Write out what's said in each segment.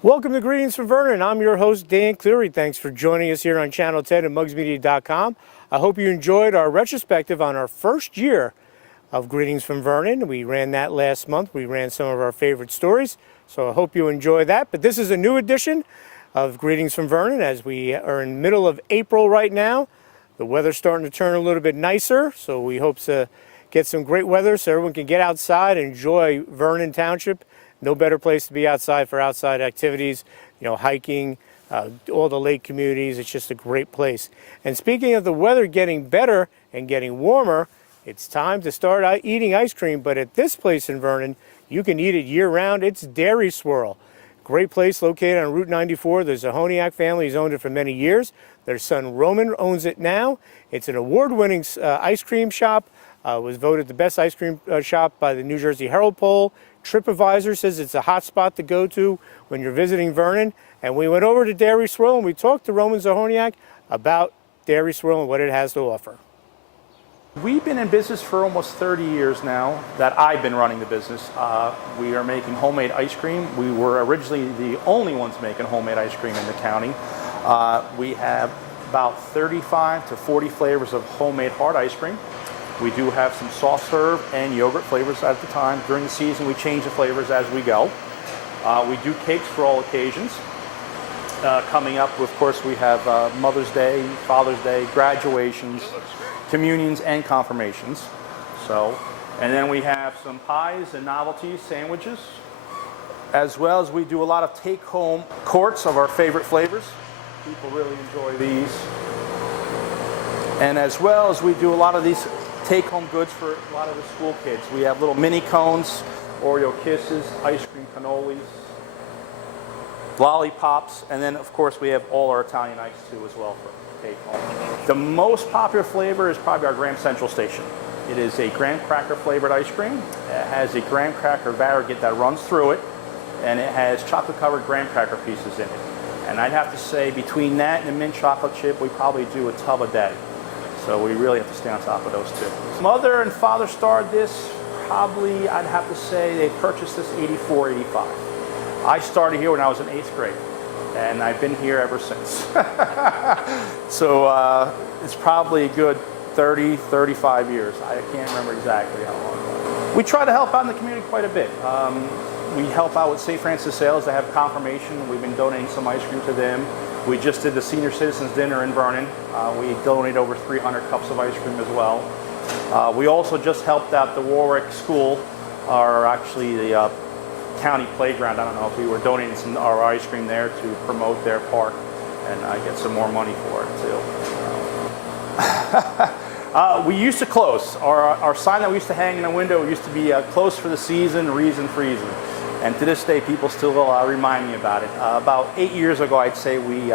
Welcome to Greetings from Vernon. I'm your host, Dan Cleary. Thanks for joining us here on Channel 10 at mugsmedia.com. I hope you enjoyed our retrospective on our first year of Greetings from Vernon. We ran that last month. We ran some of our favorite stories, so I hope you enjoy that. But this is a new edition of Greetings from Vernon as we are in the middle of April right now. The weather's starting to turn a little bit nicer, so we hope to get some great weather so everyone can get outside and enjoy Vernon Township. No better place to be outside for outside activities, hiking, all the lake communities. It's just a great place. And speaking of the weather getting better and getting warmer, it's time to start eating ice cream. But at this place in Vernon, you can eat it year-round. It's Dairy Swirl. Great place located on Route 94. The Zahoniak family has owned it for many years. Their son Roman owns it now. It's an award-winning ice cream shop. Was voted the best ice cream shop by the New Jersey Herald poll. TripAdvisor says it's a hot spot to go to when you're visiting Vernon. And we went over to Dairy Swirl and we talked to Roman Zahoniak about Dairy Swirl and what it has to offer. We've been in business for almost 30 years now that I've been running the business. We are making homemade ice cream. We were originally the only ones making homemade ice cream in the county. We have about 35 to 40 flavors of homemade hard ice cream. We do have some soft serve and yogurt flavors at the time. During the season, we change the flavors as we go. We do cakes for all occasions. Coming up, of course, we have Mother's Day, Father's Day, graduations, communions, and confirmations. And then we have some pies and novelties, sandwiches, as well as we do a lot of take-home quarts of our favorite flavors. People really enjoy these. And as well as we do a lot of these take-home goods for a lot of the school kids. We have little mini cones, Oreo Kisses, ice cream cannolis, lollipops, and then of course we have all our Italian ice too as well for take-home. The most popular flavor is probably our Graham Central Station. It is a graham cracker flavored ice cream. It has a graham cracker variegate that runs through it, and it has chocolate covered graham cracker pieces in it. And I'd have to say between that and the mint chocolate chip, we probably do a tub a day. So we really have to stay on top of those two. Mother and father started this probably, I'd have to say, they purchased this 84, 85. I started here when I was in 8th grade, and I've been here ever since. So it's probably a good 30, 35 years. I can't remember exactly how long. We try to help out in the community quite a bit. We help out with St. Francis Sales. They have confirmation. We've been donating some ice cream to them. We just did the Senior Citizens Dinner in Vernon. We donated over 300 cups of ice cream as well. We also just helped out the Warwick School, or actually the county playground. I don't know if we were donating our ice cream there to promote their park, and I get some more money for it too. We used to close. Our sign that we used to hang in the window used to be closed for the season, reason freezing. And to this day, people still remind me about it. About 8 years ago, I'd say we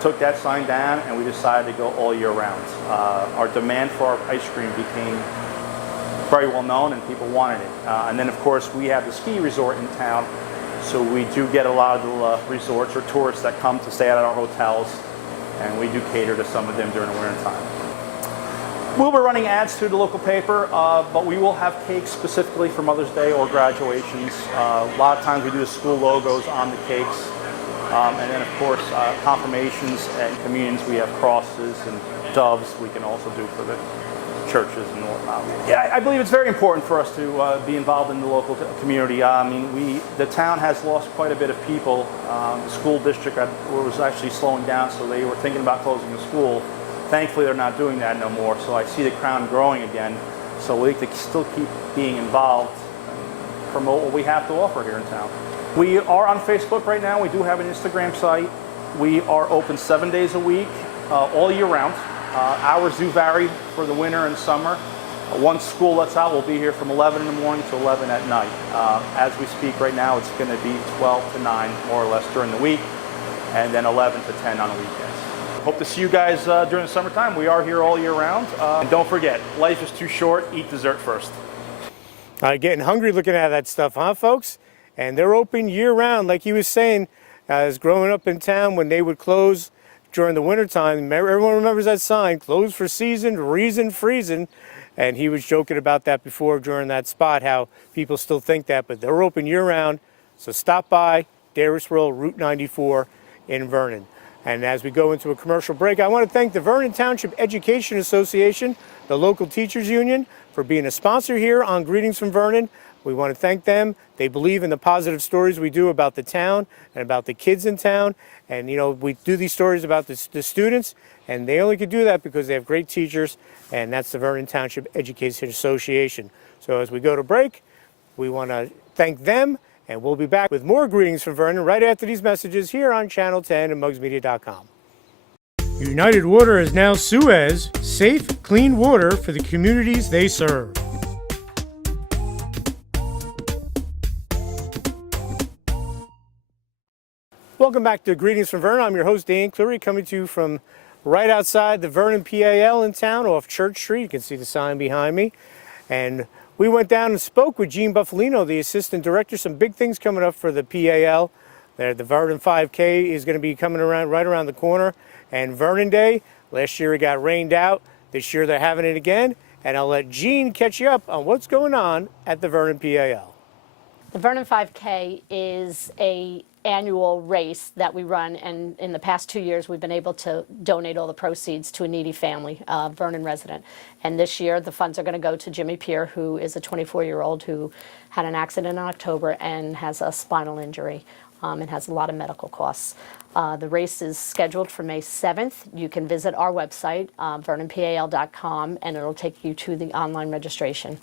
took that sign down and we decided to go all year round. Our demand for our ice cream became very well known and people wanted it. And then, of course, we have the ski resort in town, so we do get a lot of the resorts or tourists that come to stay at our hotels, and we do cater to some of them during the winter time. We'll be running ads through the local paper, but we will have cakes specifically for Mother's Day or graduations. A lot of times we do the school logos on the cakes. And then, of course, confirmations and communions, we have crosses and doves we can also do for the churches and whatnot. Yeah, I believe it's very important for us to be involved in the local community. I mean, the town has lost quite a bit of people. The school district was actually slowing down, so they were thinking about closing the school. Thankfully, they're not doing that no more, so I see the crown growing again. So we need to still keep being involved and promote what we have to offer here in town. We are on Facebook right now. We do have an Instagram site. We are open 7 days a week, all year round. Hours do vary for the winter and summer. Once school lets out, we'll be here from 11 in the morning to 11 at night. As we speak right now, it's going to be 12 to 9, more or less, during the week, and then 11 to 10 on the weekends. Hope to see you guys during the summertime. We are here all year round. And don't forget, life is too short. Eat dessert first. Getting hungry looking at that stuff, huh, folks? And they're open year-round, like he was saying, as growing up in town when they would close during the wintertime. Everyone remembers that sign, closed for season, reason freezing. And he was joking about that before during that spot, how people still think that, but they're open year-round. So stop by, Darisville, Route 94 in Vernon. And as we go into a commercial break, I want to thank the Vernon Township Education Association, the local teachers union, for being a sponsor here on Greetings from Vernon. We want to thank them. They believe in the positive stories we do about the town and about the kids in town. And, you know, we do these stories about the students, and they only could do that because they have great teachers, and that's the Vernon Township Education Association. So as we go to break, we want to thank them, and we'll be back with more Greetings from Vernon right after these messages here on Channel 10 and mugsmedia.com. United Water is now Suez, safe, clean water for the communities they serve. Welcome back to Greetings from Vernon. I'm your host, Dan Cleary, coming to you from right outside the Vernon PAL in town off Church Street. You can see the sign behind me. And we went down and spoke with Gene Buffalino, the assistant director. Some big things coming up for the PAL. The Vernon 5K is going to be coming around right around the corner. And Vernon Day, last year it got rained out. This year they're having it again. And I'll let Gene catch you up on what's going on at the Vernon PAL. The Vernon 5K is an annual race that we run, and in the past 2 years we've been able to donate all the proceeds to a needy family, Vernon resident. And this year the funds are going to go to Jimmy Peer, who is a 24-year-old who had an accident in October and has a spinal injury and has a lot of medical costs. The race is scheduled for May 7th. You can visit our website, vernonpal.com, and it'll take you to the online registration.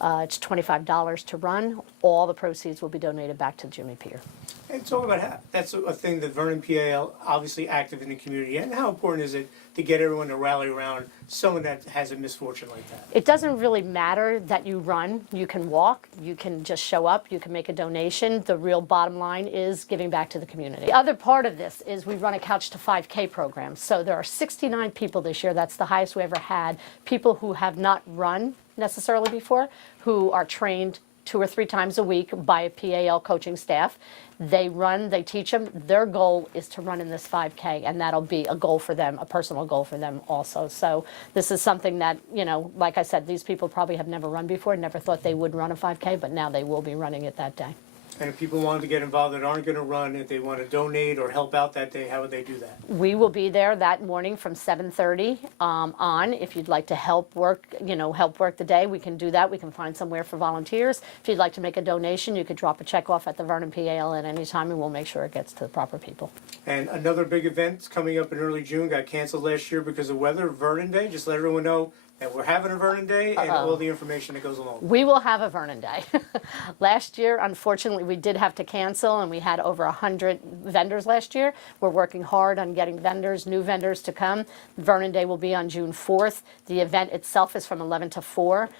It's $25 to run. All the proceeds will be donated back to Jimmy Peer. And talk about how that's a thing that Vernon PAL obviously active in the community, and how important is it to get everyone to rally around someone that has a misfortune like that? It doesn't really matter that you run. You can walk, you can just show up, you can make a donation. The real bottom line is giving back to the community. The other part of this is we run a Couch to 5K program. So there are 69 people this year. That's the highest we ever had. People who have not run necessarily before, who are trained 2 or 3 times a week by a PAL coaching staff. They run, they teach them. Their goal is to run in this 5K, and that'll be a goal for them, a personal goal for them also. So this is something that, you know, like I said, these people probably have never run before, never thought they would run a 5K, but now they will be running it that day. And if people want to get involved that aren't going to run, if they want to donate or help out that day, how would they do that? We will be there that morning from 7:30 on. If you'd like to help work the day, we can do that. We can find somewhere for volunteers. If you'd like to make a donation, you could drop a check off at the Vernon PAL at any time, and we'll make sure it gets to the proper people. And another big event coming up in early June, got canceled last year because of weather, Vernon Day. Just let everyone know that we're having a Vernon Day and all the information that goes along with it. We will have a Vernon Day. Last year, unfortunately, we did have to cancel, and we had over 100 vendors last year. We're working hard on getting vendors, new vendors to come. Vernon Day will be on June 4th. The event itself is from 11 to 4.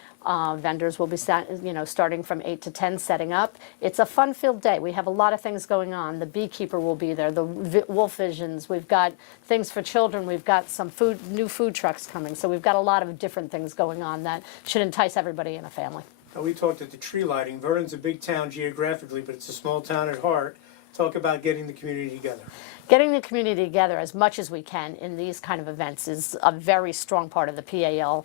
Vendors will be starting from 8 to 10 setting up. It's a fun-filled day. We have a lot of things going on. The beekeeper will be there, the wolf visions. We've got things for children. We've got some new food trucks coming. So we've got a lot of different things going on that should entice everybody in a family. Now, we talked at the tree lighting. Vernon's a big town geographically, but it's a small town at heart. Talk about getting the community together. Getting the community together as much as we can in these kind of events is a very strong part of the PAL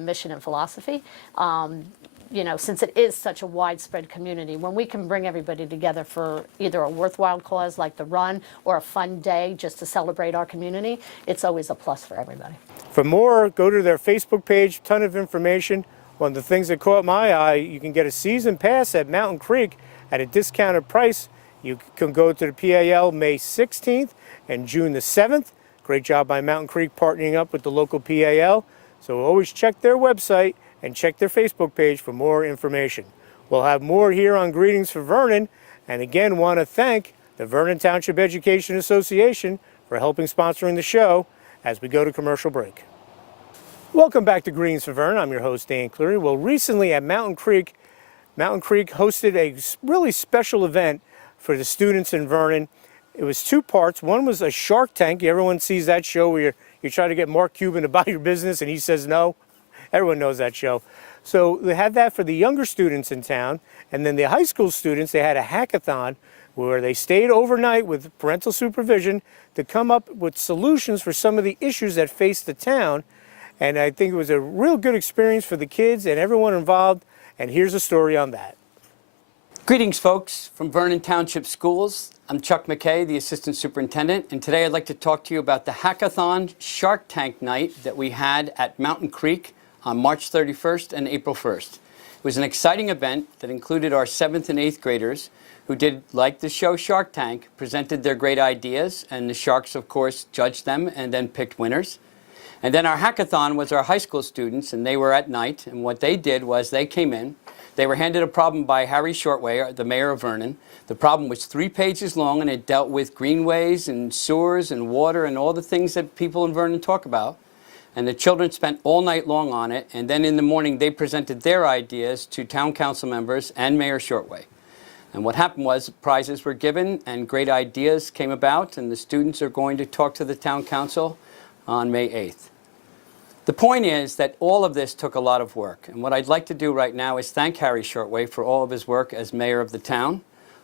mission and philosophy. Since it is such a widespread community, when we can bring everybody together for either a worthwhile cause like the run or a fun day just to celebrate our community, it's always a plus for everybody. For more, go to their Facebook page, ton of information. One of the things that caught my eye, you can get a season pass at Mountain Creek at a discounted price. You can go to the PAL May 16th and June the 7th. Great job by Mountain Creek partnering up with the local PAL. So always check their website and check their Facebook page for more information. We'll have more here on Greetings from Vernon, and again want to thank the Vernon Township Education Association for helping sponsoring the show as we go to commercial break. Welcome back to Greetings from Vernon. I'm your host, Dan Cleary. Well, recently at Mountain Creek hosted a really special event for the students in Vernon. It was 2 parts. One was a Shark Tank. Everyone sees that show where you try to get Mark Cuban to buy your business and he says no. Everyone knows that show. So they had that for the younger students in town. And then the high school students, they had a hackathon where they stayed overnight with parental supervision to come up with solutions for some of the issues that face the town. And I think it was a real good experience for the kids and everyone involved. And here's a story on that. Greetings, folks, from Vernon Township Schools. I'm Chuck McKay, the Assistant Superintendent, and today I'd like to talk to you about the Hackathon Shark Tank Night that we had at Mountain Creek on March 31st and April 1st. It was an exciting event that included our 7th and 8th graders who did, like the show Shark Tank, presented their great ideas, and the sharks, of course, judged them and then picked winners. And then our hackathon was our high school students, and they were at night, and what they did was they came in. They were handed a problem by Harry Shortway, the mayor of Vernon. The problem was 3 pages long, and it dealt with greenways and sewers and water and all the things that people in Vernon talk about. And the children spent all night long on it, and then in the morning they presented their ideas to town council members and Mayor Shortway. And what happened was prizes were given and great ideas came about, and the students are going to talk to the town council on May 8th. The point is that all of this took a lot of work, and what I'd like to do right now is thank Harry Shortway for all of his work as mayor of the town.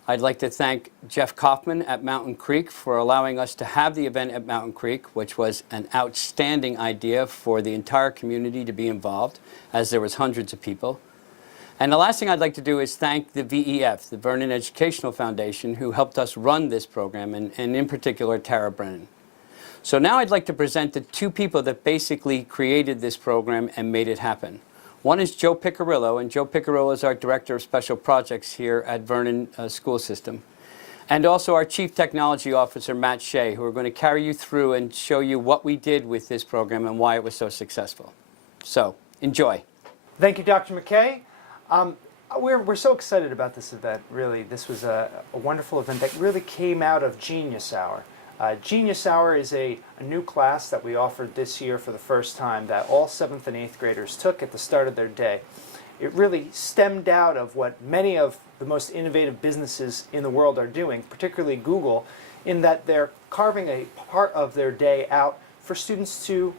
I'd like to thank Jeff Kaufman at Mountain Creek for allowing us to have the event at Mountain Creek, which was an outstanding idea for the entire community to be involved, as there was hundreds of people. And the last thing I'd like to do is thank the VEF, the Vernon Educational Foundation, who helped us run this program, and in particular, Tara Brennan. So now I'd like to present the 2 people that basically created this program and made it happen. One is Joe Piccirillo, and Joe Piccirillo is our Director of Special Projects here at Vernon School System. And also our Chief Technology Officer, Matt Shea, who are going to carry you through and show you what we did with this program and why it was so successful. So, enjoy. Thank you, Dr. McKay. We're so excited about this event, really. This was a wonderful event that really came out of Genius Hour. Genius Hour is a new class that we offered this year for the first time that all 7th and 8th graders took at the start of their day. It really stemmed out of what many of the most innovative businesses in the world are doing, particularly Google, in that they're carving a part of their day out for students to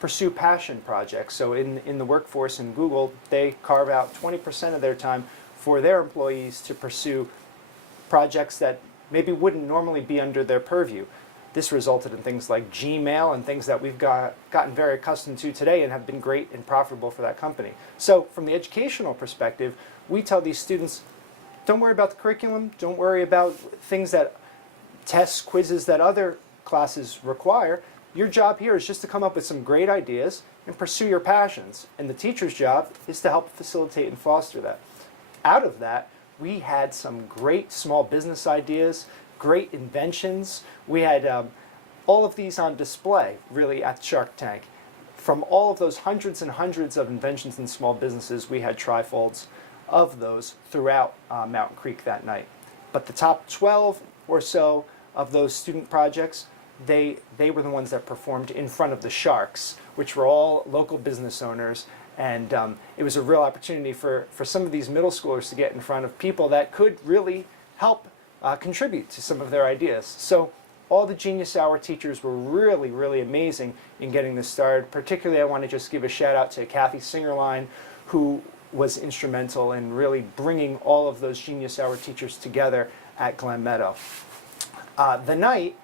pursue passion projects. So in the workforce in Google, they carve out 20% of their time for their employees to pursue projects that maybe wouldn't normally be under their purview. This resulted in things like Gmail and things that we've gotten very accustomed to today and have been great and profitable for that company. So from the educational perspective, we tell these students, don't worry about the curriculum, don't worry about things that tests, quizzes that other classes require. Your job here is just to come up with some great ideas and pursue your passions. And the teacher's job is to help facilitate and foster that. Out of that, we had some great small business ideas, great inventions. We had all of these on display, really, at Shark Tank. From all of those hundreds and hundreds of inventions in small businesses, we had trifolds of those throughout Mountain Creek that night. But the top 12 or so of those student projects, they were the ones that performed in front of the sharks, which were all local business owners. And it was a real opportunity for some of these middle schoolers to get in front of people that could really help contribute to some of their ideas. So all the Genius Hour teachers were really, really amazing in getting this started. Particularly, I want to just give a shout out to Kathy Singerline, who was instrumental in really bringing all of those Genius Hour teachers together at Glen Meadow. The night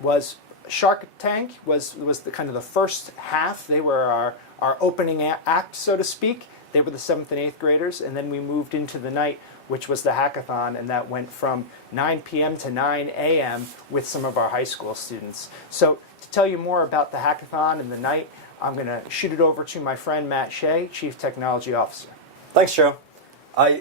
was Shark Tank was the kind of the first half. They were our opening act, so to speak. They were the 7th and 8th graders, and then we moved into the night, which was the hackathon, and that went from 9 p.m. to 9 a.m. with some of our high school students. So to tell you more about the hackathon and the night, I'm going to shoot it over to my friend Matt Shea, Chief Technology Officer. Thanks, Joe.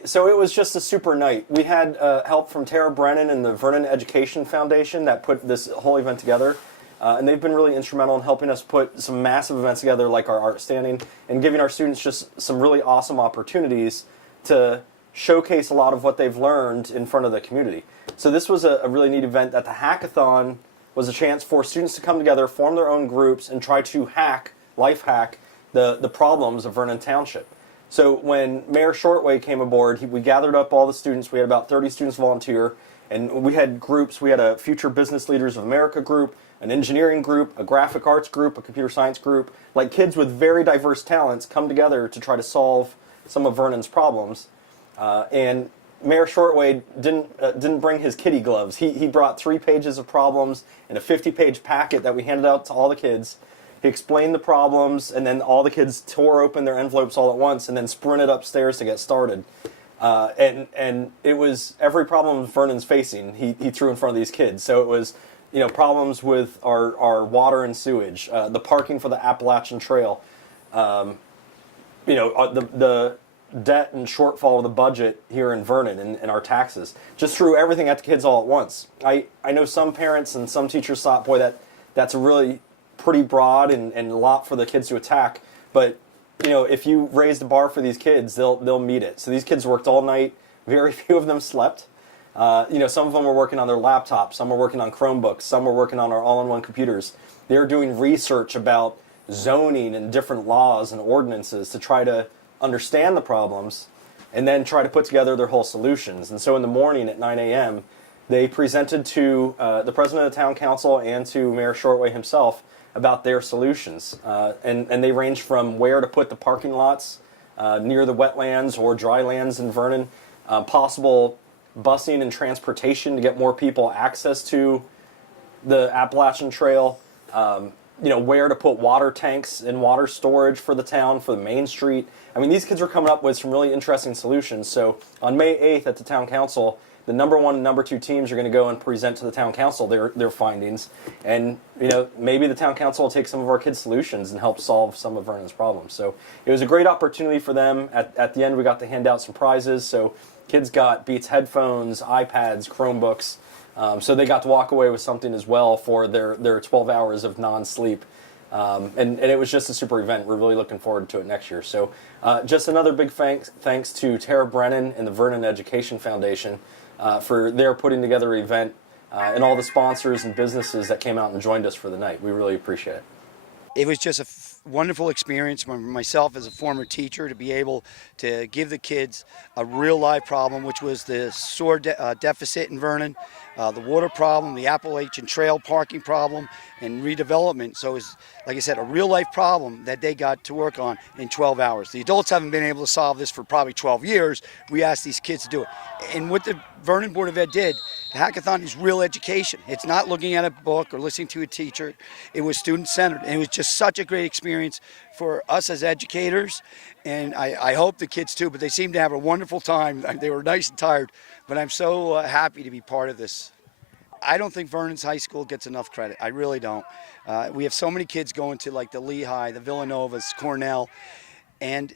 So it was just a super night. We had help from Tara Brennan and the Vernon Education Foundation that put this whole event together. And they've been really instrumental in helping us put some massive events together like our art standing and giving our students just some really awesome opportunities to showcase a lot of what they've learned in front of the community. So this was a really neat event. That the hackathon was a chance for students to come together, form their own groups, and try to life hack the problems of Vernon Township. So when Mayor Shortway came aboard, we gathered up all the students. We had about 30 students volunteer, and we had groups. We had a Future Business Leaders of America group, an engineering group, a graphic arts group, a computer science group. Like kids with very diverse talents come together to try to solve some of Vernon's problems. And Mayor Shortway didn't bring his kitty gloves. He brought 3 pages of problems in a 50-page packet that we handed out to all the kids. He explained the problems, and then all the kids tore open their envelopes all at once and then sprinted upstairs to get started. And it was every problem Vernon's facing, he threw in front of these kids. So it was, problems with our water and sewage, the parking for the Appalachian Trail, the debt and shortfall of the budget here in Vernon and our taxes. Just threw everything at the kids all at once. I know some parents and some teachers thought, boy, that's a really pretty broad and a lot for the kids to attack. But, if you raise the bar for these kids, they'll meet it. So these kids worked all night. Very few of them slept. Some of them were working on their laptops. Some were working on Chromebooks. Some were working on our all-in-one computers. They were doing research about zoning and different laws and ordinances to try to understand the problems and then try to put together their whole solutions. And so in the morning at 9 a.m., they presented to the president of the town council and to Mayor Shortway himself about their solutions. And they range from where to put the parking lots near the wetlands or dry lands in Vernon, possible busing and transportation to get more people access to the Appalachian Trail, where to put water tanks and water storage for the town, for the main street. I mean, these kids are coming up with some really interesting solutions. So on May 8th at the town council, the number 1 and number 2 teams are going to go and present to the town council their findings. And, maybe the town council will take some of our kids' solutions and help solve some of Vernon's problems. So it was a great opportunity for them. At the end, we got to hand out some prizes. So kids got Beats headphones, iPads, Chromebooks. So they got to walk away with something as well for their 12 hours of non-sleep. And it was just a super event. We're really looking forward to it next year. So just another big thanks to Tara Brennan and the Vernon Education Foundation for their putting together an event and all the sponsors and businesses that came out and joined us for the night. We really appreciate it. It was just a wonderful experience for myself as a former teacher to be able to give the kids a real life problem, which was the sewer deficit in Vernon, the water problem, the Appalachian Trail parking problem, and redevelopment. So it was, like I said, a real life problem that they got to work on in 12 hours. The adults haven't been able to solve this for probably 12 years. We asked these kids to do it. And what the Vernon Board of Ed did, the hackathon is real education. It's not looking at a book or listening to a teacher. It was student-centered, and it was just such a great experience for us as educators, and I hope the kids too, but they seemed to have a wonderful time. They were nice and tired, but I'm so happy to be part of this. I don't think Vernon's high school gets enough credit. I really don't. We have so many kids going to like the Lehigh, the Villanovas, Cornell, and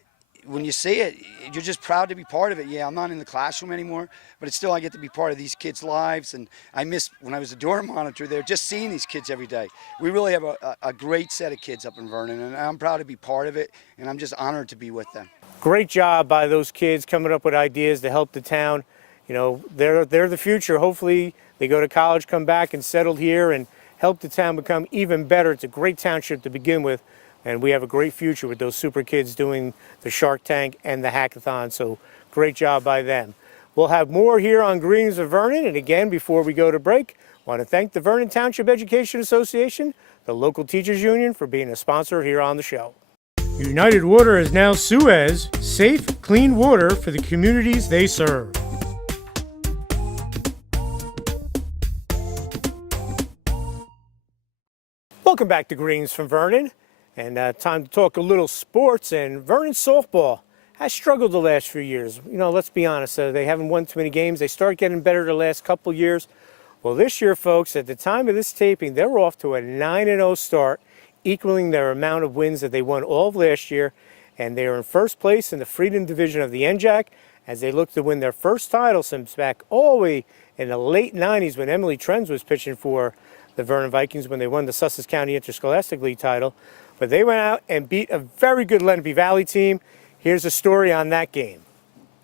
when you see it, you're just proud to be part of it. Yeah, I'm not in the classroom anymore, but it's still I get to be part of these kids' lives. And I miss when I was a dorm monitor there, just seeing these kids every day. We really have a great set of kids up in Vernon, and I'm proud to be part of it, and I'm just honored to be with them. Great job by those kids coming up with ideas to help the town. They're the future. Hopefully they go to college, come back and settle here and help the town become even better. It's a great township to begin with. And we have a great future with those super kids doing the Shark Tank and the hackathon. So great job by them. We'll have more here on Greetings of Vernon. And again, before we go to break, I want to thank the Vernon Township Education Association, the local teachers union, for being a sponsor here on the show. United Water is now Suez, safe, clean water for the communities they serve. Welcome back to Greetings from Vernon. And time to talk a little sports, and Vernon softball has struggled the last few years. Let's be honest, they haven't won too many games. They start getting better the last couple years. Well, this year, folks, at the time of this taping, they're off to a 9-0 start, equaling their amount of wins that they won all of last year. And they are in first place in the Freedom Division of the NJAC as they look to win their first title since back all the way in the late 90s when Emily Trends was pitching for the Vernon Vikings when they won the Sussex County Interscholastic League title. But they went out and beat a very good Lenape Valley team. Here's a story on that game.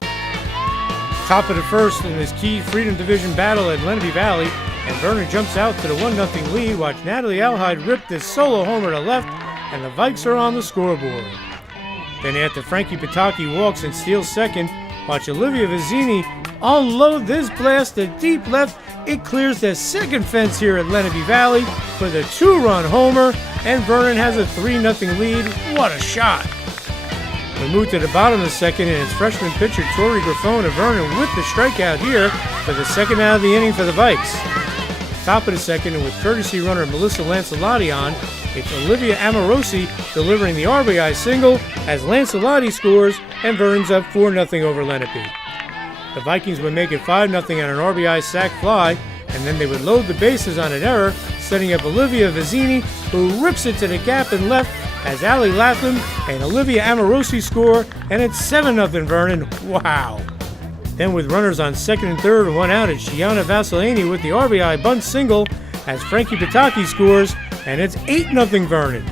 Top of the first in this key Freedom Division battle at Lenape Valley, and Vernon jumps out to the 1-0 lead. Watch Natalie Alhide rip this solo homer to left, and the Vikes are on the scoreboard. Then after Frankie Pataki walks and steals second, watch Olivia Vizzini unload this blast to deep left. It clears the second fence here at Lenape Valley for the 2-run homer, and Vernon has a 3-0 lead. What a shot! We move to the bottom of the second, and it's freshman pitcher Tori Graffone of Vernon with the strikeout here for the second out of the inning for the Vikes. Top of the second, and with courtesy runner Melissa Lancelotti on, it's Olivia Amorosi delivering the RBI single as Lancelotti scores, and Vernon's up 4-0 over Lenape. the Vikings would make it 5-0 on an RBI sac fly, and then they would load the bases on an error, setting up Olivia Vizzini, who rips it to the gap and left as Allie Latham and Olivia Amorosi score, and it's 7-0 Vernon. Wow. Then with runners on second and third and 1 out, it's Gianna Vasilani with the RBI bunt single as Frankie Pataki scores, and it's 8-0 Vernon.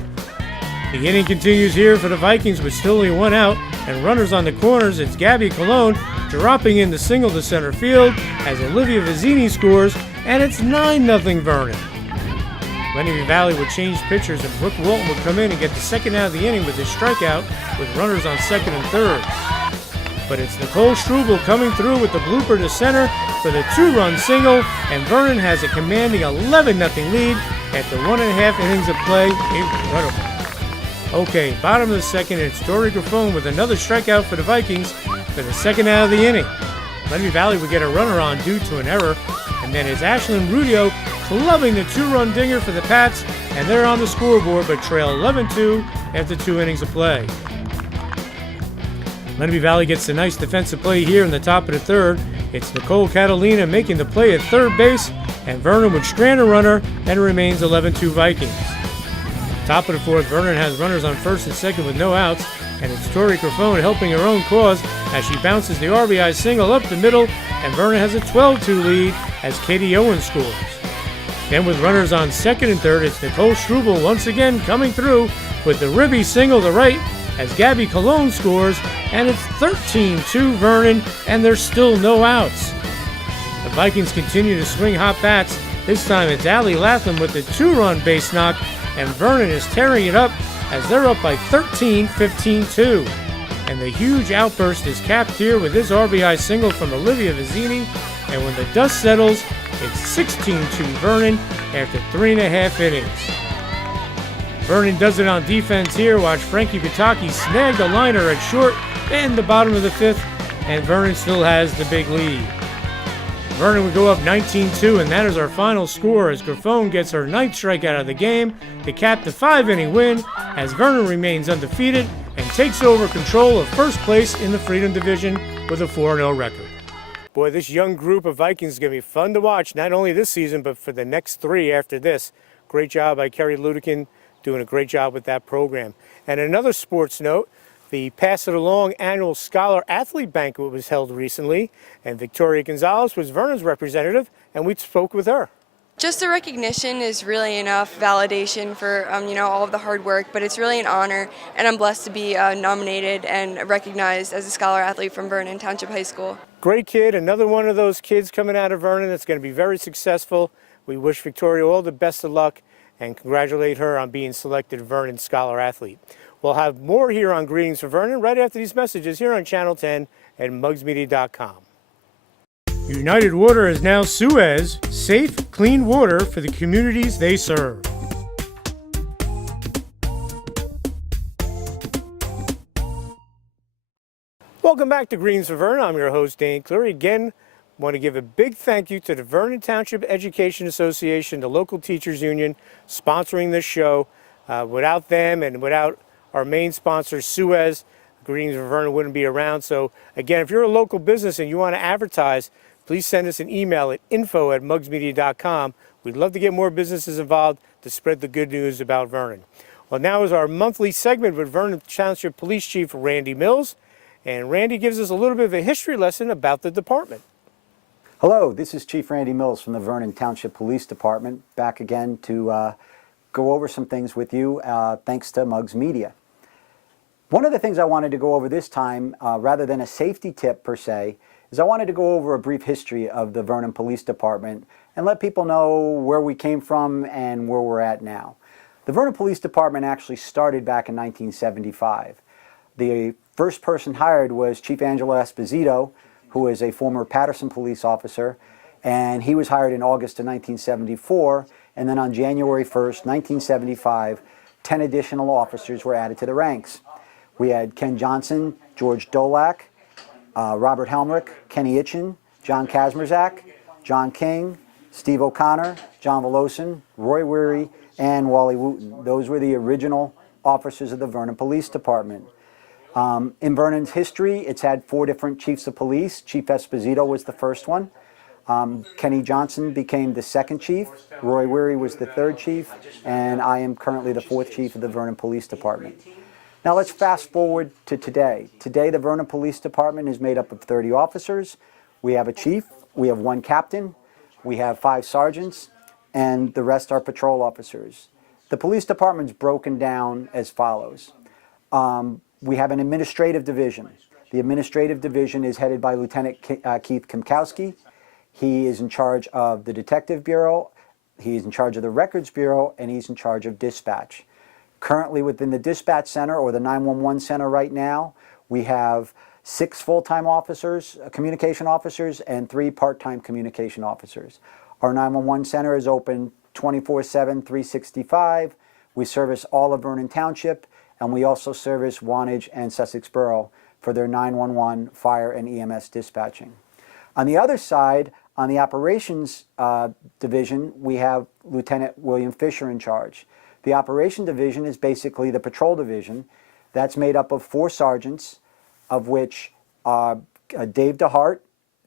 The inning continues here for the Vikings with still only 1 out, and runners on the corners. It's Gabby Colon dropping in the single to center field as Olivia Vizzini scores, and it's 9-0 Vernon. Lenny Valley would change pitchers, and Brooke Walton would come in and get the second out of the inning with his strikeout with runners on second and third. But it's Nicole Struble coming through with the blooper to center for the 2-run single, and Vernon has a commanding 11-0 lead after 1.5 innings of play. Incredible. Okay, bottom of the second, it's Tori Graffone with another strikeout for the Vikings for the second out of the inning. Lenny Valley would get a runner on due to an error, and then it's Ashlyn Rudio clubbing the 2-run dinger for the Pats, and they're on the scoreboard but trail 11-2 after 2 innings of play. Lenny Valley gets a nice defensive play here in the top of the third. It's Nicole Catalina making the play at third base, and Vernon would strand a runner, and it remains 11-2 Vikings. Top of the fourth, Vernon has runners on first and second with no outs, and it's Tori Graffone helping her own cause as she bounces the RBI single up the middle, and Vernon has a 12-2 lead as Katie Owens scores. Then with runners on second and third, it's Nicole Struble once again coming through with the ribby single to right as Gabby Colon scores, and it's 13-2 Vernon, and there's still no outs. The Vikings continue to swing hot bats. This time it's Allie Latham with the 2-run base knock, and Vernon is tearing it up as they're up by 13, 15-2. And the huge outburst is capped here with this RBI single from Olivia Vizzini, and when the dust settles, it's 16-2 Vernon after 3.5 innings. Vernon does it on defense here. Watch Frankie Pataki snag the liner at short and the bottom of the fifth, and Vernon still has the big lead. Vernon would go up 19-2, and that is our final score as Graffone gets her 9th strikeout of the game to cap the 5-inning win as Vernon remains undefeated and takes over control of first place in the Freedom Division with a 4-0 record. Boy, this young group of Vikings is going to be fun to watch, not only this season, but for the next 3 after this. Great job by Kerry Ludekin, doing a great job with that program. And another sports note, the Pass It Along annual Scholar Athlete Banquet was held recently, and Victoria Gonzalez was Vernon's representative, and we spoke with her. Just the recognition is really enough validation for all of the hard work, but it's really an honor, and I'm blessed to be nominated and recognized as a Scholar Athlete from Vernon Township High School. Great kid, another one of those kids coming out of Vernon that's going to be very successful. We wish Victoria all the best of luck and congratulate her on being selected Vernon Scholar Athlete. We'll have more here on Greetings from Vernon right after these messages here on Channel 10 and mugsmedia.com. United Water is now Suez, safe, clean water for the communities they serve. Welcome back to Greetings from Vernon. I'm your host, Dane Cleary. Again, I want to give a big thank you to the Vernon Township Education Association, the local teachers union, sponsoring this show. Without them and without our main sponsor, Suez, Greetings from Vernon wouldn't be around. So again, if you're a local business and you want to advertise, please send us an email at info@mugsmedia.com. We'd love to get more businesses involved to spread the good news about Vernon. Well, now is our monthly segment with Vernon Township Police Chief Randy Mills. And Randy gives us a little bit of a history lesson about the department. Hello, this is Chief Randy Mills from the Vernon Township Police Department, back again to go over some things with you, thanks to Mugs Media. One of the things I wanted to go over this time, rather than a safety tip per se, is I wanted to go over a brief history of the Vernon Police Department and let people know where we came from and where we're at now. The Vernon Police Department actually started back in 1975. The first person hired was Chief Angelo Esposito, who is a former Patterson police officer, and he was hired in August of 1974, and then on January 1st, 1975, 10 additional officers were added to the ranks. We had Ken Johnson, George Dolak, Robert Helmrich, Kenny Itchen, John Kazmerzak, John King, Steve O'Connor, John Velosin, Roy Weary, and Wally Wooten. Those were the original officers of the Vernon Police Department. In Vernon's history, it's had 4 different chiefs of police. Chief Esposito was the first one. Kenny Johnson became the 2nd chief. Roy Weary was the 3rd chief. And I am currently the 4th chief of the Vernon Police Department. Now let's fast forward to today. Today, the Vernon Police Department is made up of 30 officers. We have a chief, we have 1 captain, we have 5 sergeants, and the rest are patrol officers. The police department's broken down as follows. We have an administrative division. The administrative division is headed by Lieutenant Keith Kimkowski. He is in charge of the Detective Bureau, he's in charge of the Records Bureau, and he's in charge of dispatch. Currently within the dispatch center, or the 911 center right now, we have 6 full-time officers, communication officers, and 3 part-time communication officers. Our 911 center is open 24/7, 365. We service all of Vernon Township, and we also service Wantage and Sussex Borough for their 911 fire and EMS dispatching. On the other side, on the operations division, we have Lieutenant William Fisher in charge. The operation division is basically the patrol division. That's made up of 4 sergeants, of which Dave DeHart,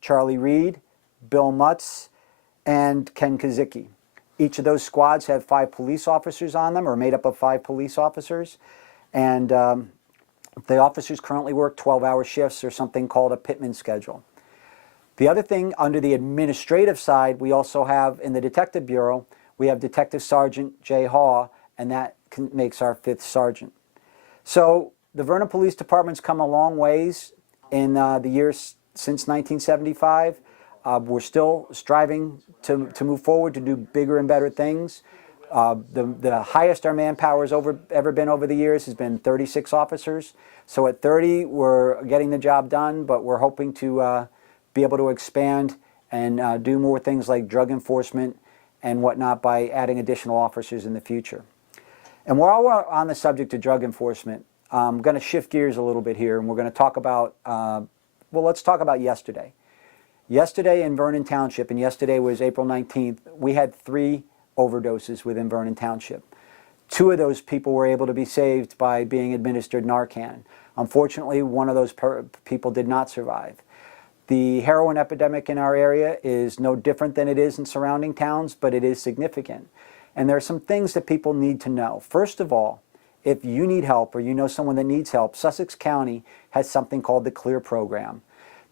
Charlie Reed, Bill Mutz, and Ken Kazicki. Each of those squads have 5 police officers on them, or made up of 5 police officers. And the officers currently work 12-hour shifts, or something called a pitman schedule. The other thing, under the administrative side, we also have in the Detective Bureau, we have Detective Sergeant Jay Haw, and that makes our 5th sergeant. So the Vernon Police Department's come a long ways in the years since 1975. We're still striving to move forward, to do bigger and better things. The highest our manpower has ever been over the years has been 36 officers. So at 30, we're getting the job done, but we're hoping to be able to expand and do more things like drug enforcement and whatnot by adding additional officers in the future. And while we're on the subject of drug enforcement, I'm going to shift gears a little bit here, and we're going to talk about, well, let's talk about yesterday. Yesterday in Vernon Township, and yesterday was April 19th, we had 3 overdoses within Vernon Township. 2 of those people were able to be saved by being administered Narcan. Unfortunately, one of those people did not survive. The heroin epidemic in our area is no different than it is in surrounding towns, but it is significant. And there are some things that people need to know. First of all, if you need help or you know someone that needs help, Sussex County has something called the CLEAR program.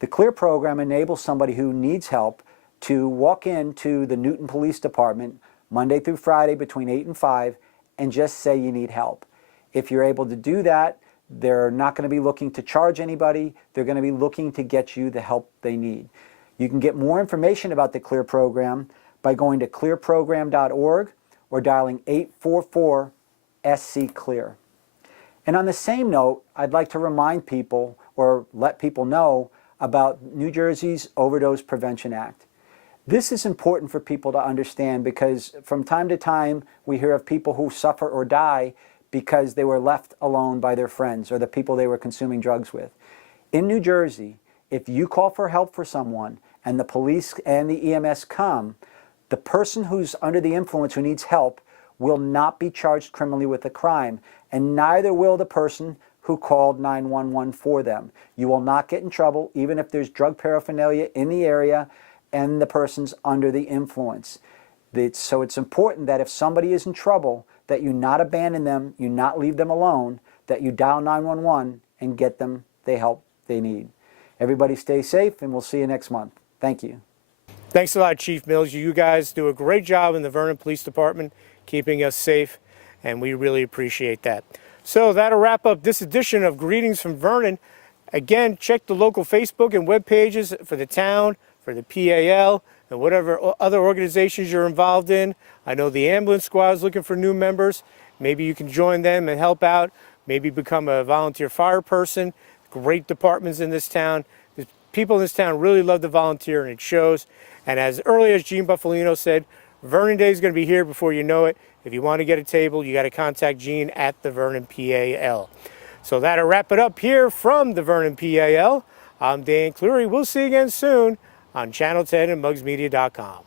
The CLEAR program enables somebody who needs help to walk into the Newton Police Department Monday through Friday between 8 and 5 and just say you need help. If you're able to do that, they're not going to be looking to charge anybody. They're going to be looking to get you the help they need. You can get more information about the CLEAR program by going to clearprogram.org or dialing 844-SC-CLEAR. And on the same note, I'd like to remind people or let people know about New Jersey's Overdose Prevention Act. This is important for people to understand because from time to time we hear of people who suffer or die because they were left alone by their friends or the people they were consuming drugs with. In New Jersey, if you call for help for someone and the police and the EMS come, the person who's under the influence who needs help will not be charged criminally with a crime, and neither will the person who called 911 for them. You will not get in trouble even if there's drug paraphernalia in the area and the person's under the influence. So it's important that if somebody is in trouble, that you not abandon them, you not leave them alone, that you dial 911 and get them the help they need. Everybody stay safe, and we'll see you next month. Thank you. Thanks a lot, Chief Mills. You guys do a great job in the Vernon Police Department keeping us safe, and we really appreciate that. So that'll wrap up this edition of Greetings from Vernon. Again, check the local Facebook and web pages for the town, for the PAL, and whatever other organizations you're involved in. I know the ambulance squad is looking for new members. Maybe you can join them and help out. Maybe become a volunteer fire person. Great departments in this town. The people in this town really love to volunteer, and it shows. And as early as Gene Buffalino said, Vernon Day is going to be here before you know it. If you want to get a table, you got to contact Gene at the Vernon PAL. So that'll wrap it up here from the Vernon PAL. I'm Dan Cleary. We'll see you again soon on Channel 10 and mugsmedia.com.